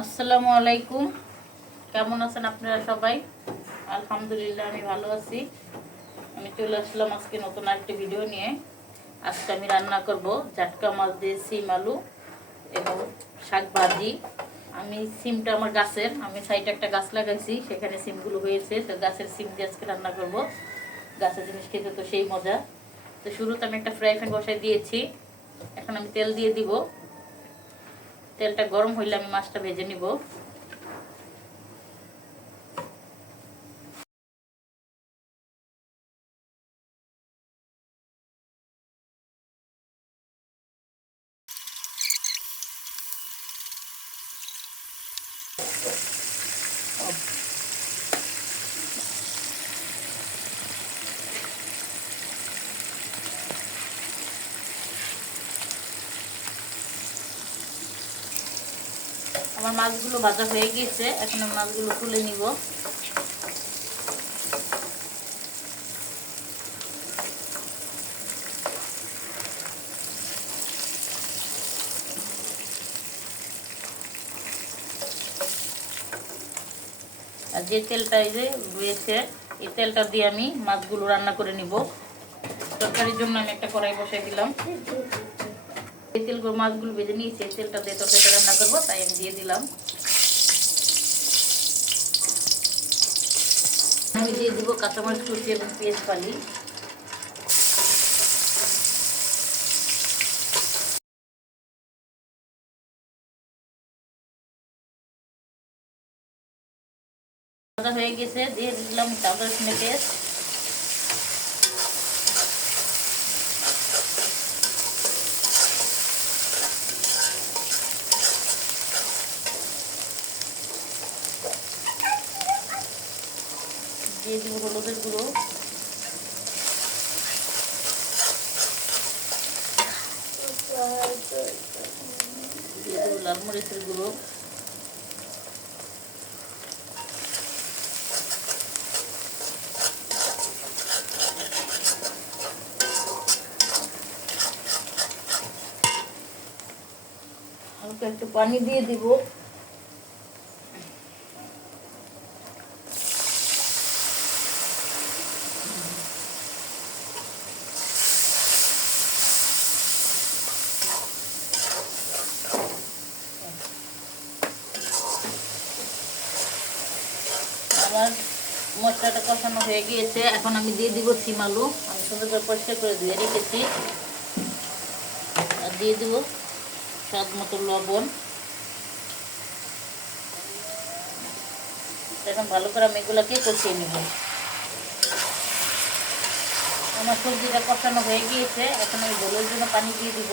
আসসালামু আলাইকুম। কেমন আছেন আপনারা সবাই? আলহামদুলিল্লাহ আমি ভালো আছি। আমি চলে আসলাম আজকে নতুন একটা ভিডিও নিয়ে। আজকে আমি রান্না করব জাটকা মাছ দিয়ে সিম আলু এবং শাক ভাজি। আমি সিমটা আমার গাছের, আমি সাইডে একটা গাছ লাগাইছি, সেখানে সিমগুলো হয়েছে, তো গাছের সিম দিয়ে আজকে রান্না করব। গাছের জিনিস খেতে তো সেই মজা। তো শুরুতে আমি একটা ফ্রাই প্যান বসাই দিয়েছি। এখন আমি তেল দিয়ে দিব। তেলটা গরম হইলে আমি মাছটা ভেজে নিব। আমার মাছগুলো ভাজা হয়ে গিয়েছে, এখন আমি মাছগুলো তুলে নিব। আর যে তেলটা এই যে রয়েছে, এই তেলটা দিয়ে আমি মাছগুলো রান্না করে নিব। তরকারির জন্য আমি একটা কড়াই বসাই দিলাম। এই তেলগুলো মাছগুলো ভেজে নিয়েছি, এই তেলটা দিয়ে তরকারিটা রান্না করবো, তাই আমি দিয়ে দিলাম। আমি দিয়ে দিব কাঁচামরিচ কুচি এবং পেঁয়াজ ফালি। ভাজা হয়ে গেছে, দিয়ে দিলাম আদা রসুনের পেস্ট। দিয়ে দিব হলুদের গুঁড়ো, দিয়ে দেবো লাল মরিচের গুঁড়ো, হালকা একটু পানি দিয়ে দিব। আমার মশলাটা কষানো হয়ে গিয়েছে, এখন আমি দিয়ে দিব সিম আলু। আমি সুন্দর করে পরিষ্কার করে ধুয়ে রেখেছি। আর দিয়ে দিব স্বাদ মতো লবণ। এখন ভালো করে আমি এগুলোকে কষিয়ে নেব। আমার সবজিটা কষানো হয়ে গিয়েছে, এখন আমি ঝোলের জন্য পানি দিয়ে দিব।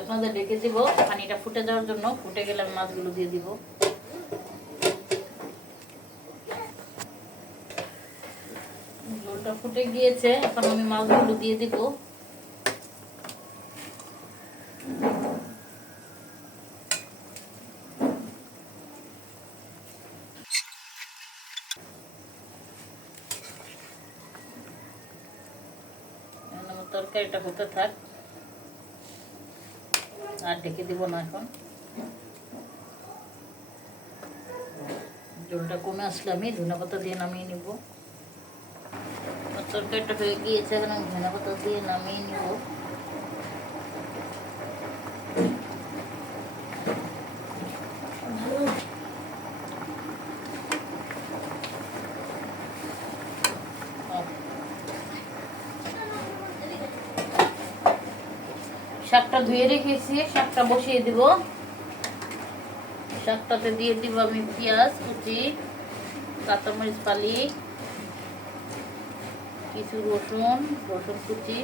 আপনাদের ঢেকে দিব পানিটা ফুটে যাওয়ার জন্য। ফুটে গেলে আমি মাছগুলো দিয়ে দিব। ঝোলটা ফুটে গিয়েছে, এখন আমি মাছগুলো দিয়ে দিব। আমার তরকারিটা হতে থাক, আর ঢেকে দিব না। এখন ঝোলটা কমে আসলে আমি ধনেপাতা দিয়ে নামিয়ে নিব। তরকারিটা হয়ে গিয়েছে, এখন আমি ধনেপাতা দিয়ে নামিয়ে নিব। শাকটা ধুয়ে রেখেছি, শাকটা বসিয়ে দিব। শাকটাতে দিয়ে দিব আমি পেঁয়াজ কুচি, কাঁচামরিচ ফালি, কিছু রসুন কুচি,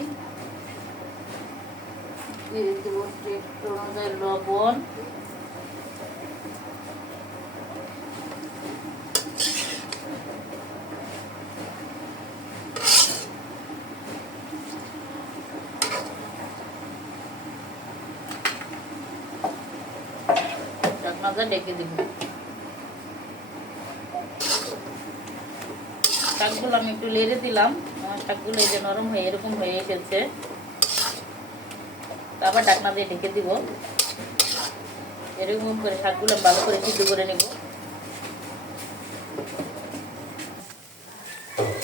দিয়ে দিব টেস্ট অনুযায়ী লবণ, ঢাকনা ঢেকে দিব। শাকগুলো আমি একটু লেড়ে দিলাম। আমার শাকগুলো এই যে নরম হয়ে এরকম হয়ে এসেছে। আবার ঢাকনা দিয়ে ঢেকে দিব। এরকম করে শাকগুলো ভালো করে সিদ্ধ করে নেব।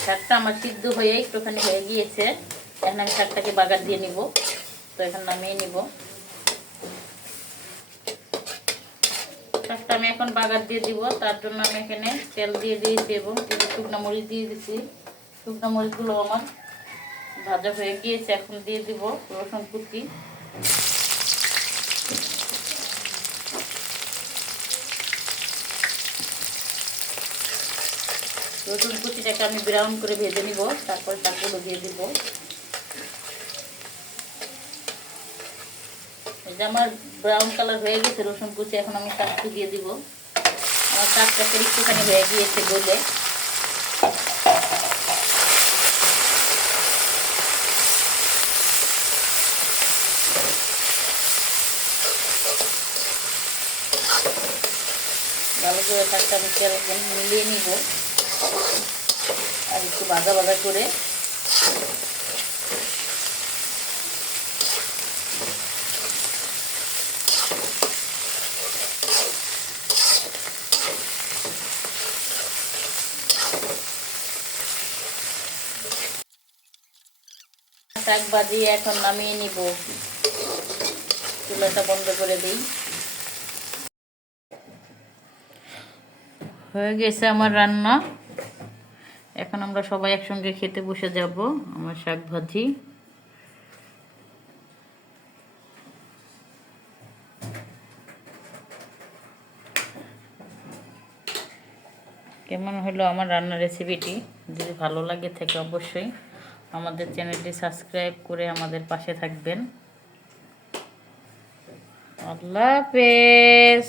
শাকটা আমার সিদ্ধ হয়ে একটুখানি হয়ে গিয়েছে। এখন আমি শাকটাকে বাগার দিয়ে নিব। তো এখন নামিয়ে নিব। শাকটা আমি এখন বাগার দিয়ে দিব। তার জন্য আমি এখানে তেল দিয়ে দিয়েছি এবং কিছু শুকনো মরিচ দিয়ে দিচ্ছি। শুকনো মরিচগুলো আমার ভাজা হয়ে গিয়েছে। এখন দিয়ে দিব রসুন কুচি। রসুন কুচিটাকে আমি ব্রাউন করে ভেজে নিব। তারপর শাকগুলো দিয়ে দিব। এই যে আমার ব্রাউন কালার হয়ে গেছে রসুন কুচি। এখন আমি শাকটা দিয়ে দিব। আমার শাকটা একটুখানি হয়ে গিয়েছে গলে। ভালো করে শাকটা আমি একদম মিলিয়ে নিব আর একটু ভাজা ভাজা করে শাক ভাজিয়ে এখন নামিয়ে নিব। চুলাটা বন্ধ করে দিই। হয়ে গেছে আমার রান্না। এখন আমরা সবাই একসঙ্গে খেতে বসে যাব। আমার শাক ভাজি কেমন হলো আমার রান্নার রেসিপিটি? যদি ভালো লাগে থাকে অবশ্যই আমাদের চ্যানেলটি সাবস্ক্রাইব করে আমাদের পাশে থাকবেন। আল্লাহ হাফেজ।